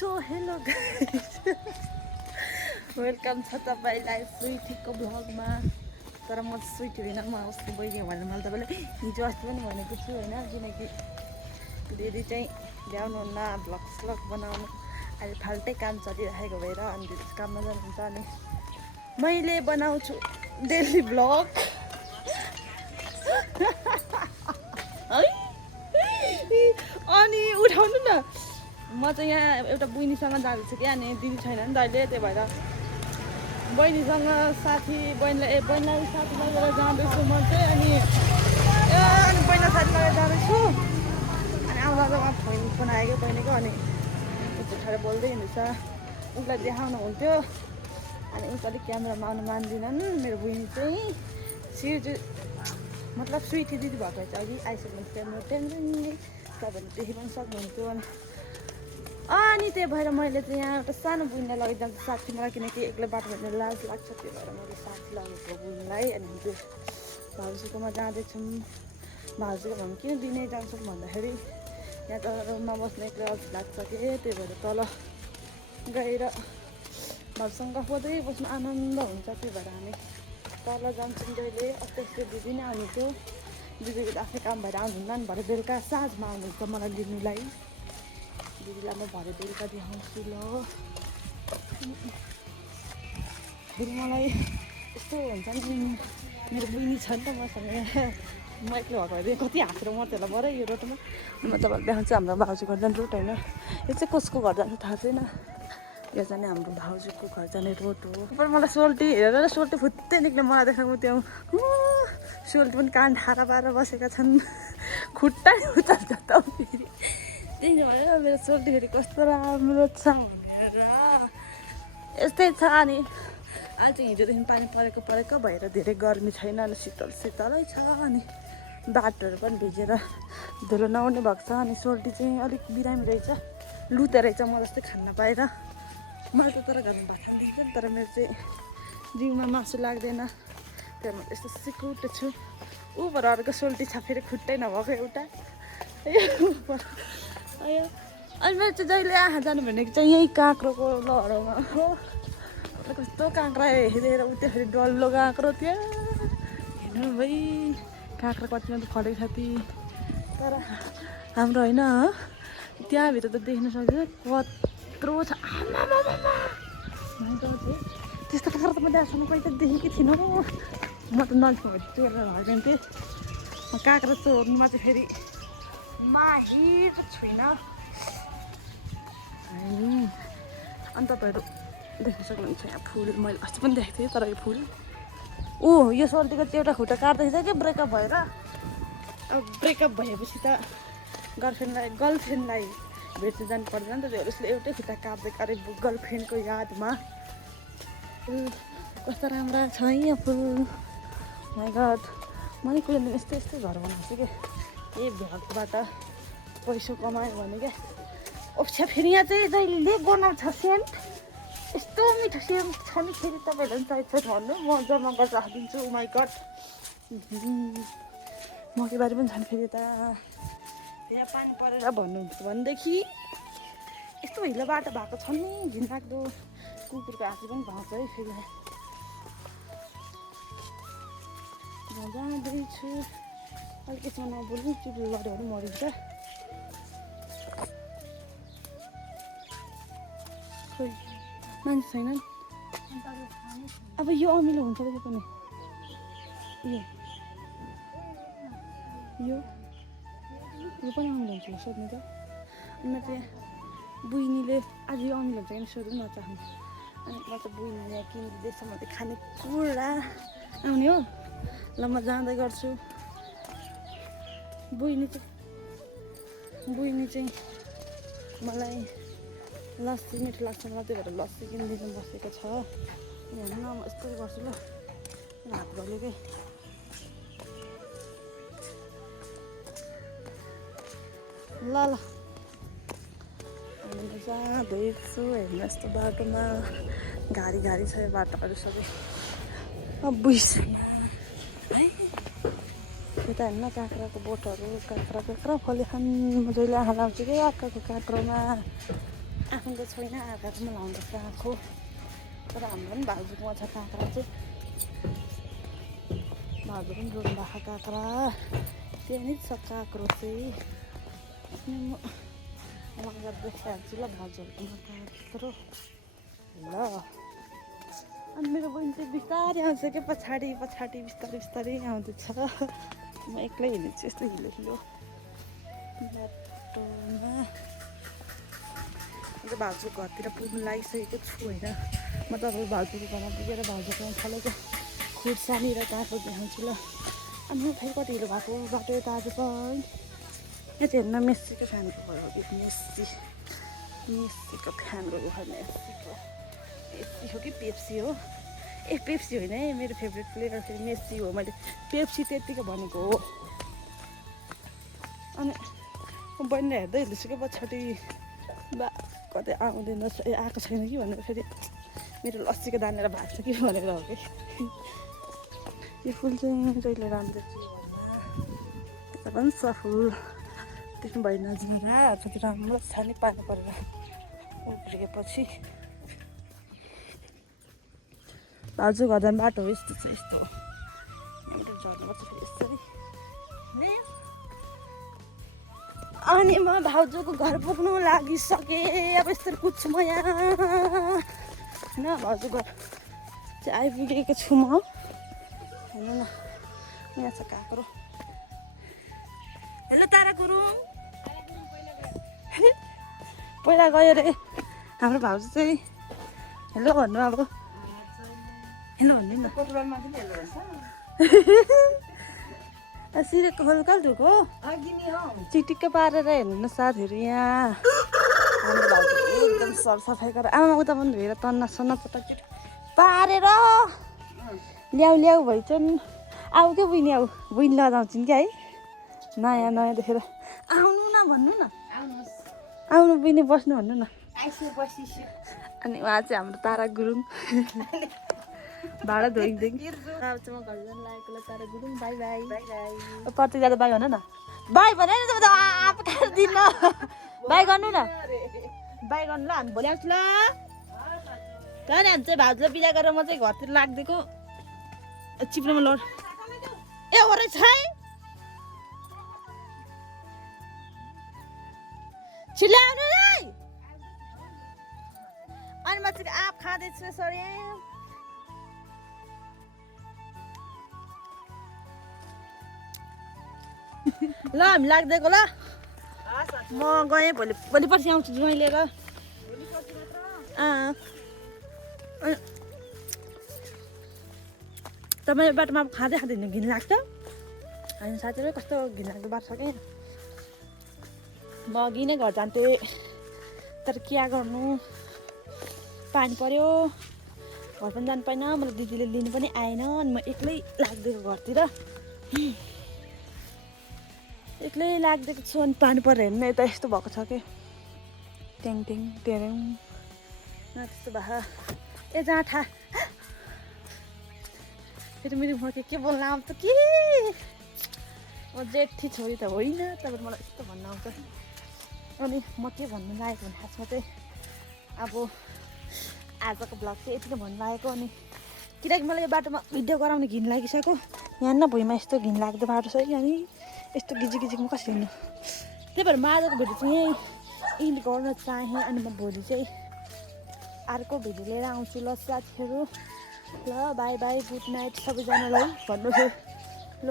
So hello guys welcome छ तपाईँलाई स्विटीको भ्लगमा। तर म स्विटी होइन, म उसको बहिनी भनेर मैले तपाईँलाई हिजो अस्ति पनि भनेको छु होइन, किनकि दिदी चाहिँ भ्याउनुहुन्न भ्लग स्लग बनाउनु। अहिले फाल्टै काम चलिरहेको भएर अनि दिदी काममा जानुहुन्छ अनि मैले बनाउँछु डेली भ्लग है। अनि उठाउनु न, म चाहिँ यहाँ एउटा बहिनीसँग जाँदैछु क्या, अनि दिदी छैन नि त अहिले, त्यही भएर बहिनीसँग बहिनीलाई साथी लगेर जाँदैछु म चाहिँ। अनि बहिनीलाई साथी लगेर जाँदैछु अनि आउँदा उहाँ फोन आयो क्या बहिनीको, अनि उठाएर बोल्दै हिँड्दैछ। उसलाई देखाउनु हुन्थ्यो अनि उस अलिक क्यामेरामा आउनु मान्दिनन्। मेरो बहिनी चाहिँ मतलब स्विटी दिदी भएको चाहिँ अघि आइसक्नुहुन्छ मेरो टेन्सनले, तपाईँहरूले देखि पनि सक्नुहुन्थ्यो। अनि त्यही भएर मैले चाहिँ यहाँ एउटा सानो बहिनीलाई लगिदिएको साथी मलाई, किनकि एक्लै बाटो हिँड्नु लाज लाग्छ, त्यही भएर मैले साथी लगेको बहिनीलाई। अनि त्यो भाउजूकोमा जाँदैछौँ। भाउजूको भनौँ किन दिनै जान्छौँ भन्दाखेरि यहाँ त रुममा बस्ने एक्लै अल्छी लाग्छ कि, त्यही भएर तल गएर भाउजूसँग बोल्दै बस्नु आनन्द हुन्छ, त्यही भएर हामी तल जान्छौँ जहिले। अस्ति दिदी नै आउनु थियो, दिदीको आफ्नै काम भएर आउनुहुन्न नि, भरे बेलुका साँझमा आउनुहुन्छ मलाई लिनुलाई। दिदीलाई म भरे बेलुका देखाउँछु ल। फेरि मलाई यस्तो हुन्छ नि, मेरो बहिनी छ नि त मसँग, म एक्लै भएको भए कति हाँसेर मर्छ होला बरै यो रोटोमा। म तपाईँलाई देखाउँछु हाम्रो भाउजूको घर जाने रोड होइन, यो चाहिँ कसको घर जान्छ थाहा छैन, यो चाहिँ हाम्रो भाउजूको घर जाने रोड हो। मलाई सोल्टी हेरेर सोल्टी फुत्तै निक्ल्यो, मलाई देखाएको त्यो सोल्टी पनि कान ठाडा पारेर बसेका छन्, खुट्टा उचाल्छ त फेरि। त्यही भएर मेरो सोल्टी फेरि कस्तो राम्रो छ भनेर यस्तै छ। अनि आज चाहिँ हिजोदेखि पानी परेको भएर धेरै गर्मी छैन, अनि शीतलै छ। अनि बाटोहरू पनि भिजेर धुलो नउड्ने भएको छ। अनि सोल्टी चाहिँ अलिक बिरामी रहेछ, लुते रहेछ म जस्तै खान पाएर। मैले त तर घरमा भात खानिदिन्छ नि, तर मेरो चाहिँ जिउमा मासु लाग्दैन, त्यहाँ म यस्तो सिकुटे छु। ऊबाट अर्को सोल्टी छ फेरि, खुट्टै नभएको एउटा। अनि मेरो चाहिँ जहिले आँखा जानु भनेको चाहिँ यहीँ काँक्रोको लहरोमा हो। कस्तो काँक्रा हेरेर उठ्दाखेरि डल्लो काँक्रो थियो, हेर्नु भाइ काँक्रा कतिमा त फलेको छ ती, तर हाम्रो होइन त्यहाँभित्र त देख्न सक्दैन कत्रो छ। त्यस्तो काँक्रा त मैले आजसम्म कहिले त देखेकै थिइनँ। म त नजिकमा चोरेर लगिदिन्थेँ। काँक्रा चोर्नुमा चाहिँ फेरि माहिर छुइनँ। अनि तपाईँहरू देख्न सक्नुहुन्छ यहाँ फुल, मैले अस्ति पनि देखेको थिएँ, तर यो फुल यो सोल्टीको चाहिँ एउटा खुट्टा काट्दैछ कि ब्रेकअप भएर। अब ब्रेकअप भएपछि त गर्लफ्रेन्डलाई भेट्नु जानु पर्दैन नि त, त्यो उसले एउटै खुट्टा काट्दै अरे गर्लफ्रेन्डको यादमा। कस्तो राम्रा छ यहाँ फुल, माइ गड। मैले कुनै दिन यस्तै घर बनाउँछु कि यही भ्लगबाट पैसा कमायो भने क्या। ओप्छा फेरि यहाँ चाहिँ जहिले बनाउँछ सेन्ट, यस्तो मिठो सेन्ट छ नि, फेरि तपाईँहरूलाई पनि चाहिन्छ भन्नु, म जम्मा गरेर राखिदिन्छु। ओ माइ गड, मकैबारी पनि छन् फेरि यता। यहाँ पानी परेर भन्नुहुन्छ भनेदेखि यस्तो हिलो बाटो भएको छ नि, घिनलाग्दो कुकुरको हाँसी पनि भाउँछ है फेरि। म जाँदैछु, अलिक यसमा नबोल्नु, चिप्लो गऱ्यो भने मरिन्छ। खोइ मान्छे छैनन्। अब यो अमिलो हुन्छ रहेछ पनि, यो पनि अमिलो हुन्छ सोध्नु त। अनि चाहिँ बहिनीले आज यो अमिलो हुन्छ कि सोध्नु न चाहनु। अनि म चाहिँ बहिनीले यहाँ किनिदिँदैछ, म चाहिँ खानेकुरा आउने हो। ल म जाँदै गर्छु। बहिनी चाहिँ मलाई लस्सी मिठो लाग्छ मलाई, त्यही भएर लस्सी किनिदिनु बसेको छ। हेर्नु न म यस्तो गर्छु ल, हात घलेकै। ल हामी जाँदैछु। हेर्नु यस्तो बाटोमा गाडी छ, यो बाटोहरू सबै अब बुझ्दैन है। यता हेर्नु न काँक्राको बोटहरू, काँक्रा फले खान म जहिले आँखा लाउँछु कि आँखाको काँक्रोमा। आँखाको छैन आँखाकोमा लाउँदैछ आँखो तर हाम्रो पनि भाउजूकोमा छ काँक्रा चाहिँ भाउजू पनि रोप्नु भएको काँक्रा त्यही नै छ काँक्रो चाहिँ अनि म अगाडि देखाइहाल्छु ल भाउजूहरूकोमा काँक्रो ल अनि मेरो बहिनी चाहिँ बिस्तारै आउँछ क्या पछाडि पछाडि बिस्तारै बिस्तारै आउँदैछ म एक्लै हिँड्छु यस्तो हिलो हिलो बाटोमा अन्त भाउजू घरतिर पुग्नु लागिसकेको छु होइन म तपाईँ भाउजूको घरमा पुगेर भाउजूको थालेको खुर्सानी र काँक्रो देखाउँछु ल अनि म फेरि कति हिलो भएको बाटो यता आज पनि यहाँ चाहिँ हेर्न मेस्सीको फ्यानको घर हो कि मेस्सीको फ्यानको घर मेस्सीको मेस्सी हो कि पेप्सी हो ए पेप्सी होइन है मेरो फेभरेट फ्लेभर फेरि मेस्सी हो मैले पेप्सी त्यत्तिकै भनेको हो अनि म बहिनीले हेर्दै हिँड्दैछु क्या पछाडि बा कतै आउँदैन आएको छैन कि भनेर फेरि मेरो लस्सीको दानेर भाग्छ कि भनेर हो कि यो फुल चाहिँ जहिले राम्रो यता पनि छ फुल देख्नु भयो नजिरा कति राम्रो छ नि पानी परेर उब्रिएपछि भाउजू घर जाने बाटो हो यस्तो छ यस्तो मेरो झर्नुपर्छ फेरि यसरी अनि म भाउजूको घर पुग्नु लागिसकेँ अब यसरी कुद्छु म यहाँ होइन भाउजू घर चाहिँ आइपुगेको छु म हेर्नु न यहाँ छ काँक्रो हेलो तारा गुरुङ पहिला गयो रे हाम्रो भाउजू चाहिँ हेलो भन्नु अब हेलो भन्नु न सिरेको खोल कहाँ ढुको चिटिक्क पारेर हेर्नु न साथीहरू यहाँ हाम्रो भाउजू एकदम सरसफाइ गरेर आमा उता पनि धोएर तन्ना सन्ना पटक पारेर ल्याउ ल्याउ भइछन् आऊ क्या बुइनी आऊ बुइनी लगाउँछन् क्या है नयाँ नयाँ देखेर आउनु न भन्नु न आउनु बुइनी बस्नु भन्नु न अनि उहाँ चाहिँ हाम्रो तारा गुरुङ भाडा धोइदिउँ अब चाहिँ म घर जानु लागेको ल तारा गुरुङ बाई बाई प्रत्येक जाँदा बाई भन न बाई भने नि त आप काट्दिन बाई गर्नु न बाई गर्नु ल हामी भोलि आउँछु ल कहाँ हामी चाहिँ भाउजूलाई बिदा गरेर म चाहिँ घरतिर लाग्दिएको चिप्लोमा लड ए ओरै छ है छिल्ला आउनु है अनि म चाहिँ आप खाँदैछु सरी ल हामी लाग्दिएको ल म गएँ भोलि पर्सि आउँछु जुवाई लिएर तपाईँ बाटोमा अब खाँदै खाँदै हिँड्नु घिन लाग्छ होइन साथीहरू कस्तो घिनलाग्दो बाटो छ क्या म अघि नै घर जान्थेँ तर क्या गर्नु पानी पऱ्यो घर पनि जानु पाइनँ मलाई दिदीले लिनु पनि आएन अनि म एक्लै लाग्दिएको घरतिर एक्लै लाग्दिएको छु अनि पानी परेर हेर्नु यता यस्तो भएको छ कि ट्याङ ट्याङ टेऱ्याङ त्यस्तो भए ए जाँठा फेरि मेरो म के बोल्न आउँछ कि म जेठी छोरी त होइन तपाईँले मलाई यस्तो भन्न आउँछ अनि म के भन्नु लागेको भने खासमा चाहिँ अब आजको ब्लग चाहिँ यति नै भन्नु लागेको अनि किनकि मलाई यो बाटोमा भिडियो गराउने घिन लागिसक्यो यहाँ न भुइँमा यस्तो घिन लाग्दो बाटो छ कि अनि यस्तो गिजिक गिजिकमा कसरी हिँड्नु त्यही भएर म आजको भिडियो चाहिँ यहीँ इन्ड गर्न चाहेँ अनि म भोलि चाहिँ अर्को भिडियो लिएर आउँछु ल साथीहरू ल बाई बाई गुड नाइट सबैजनालाई भन्नु थियो ल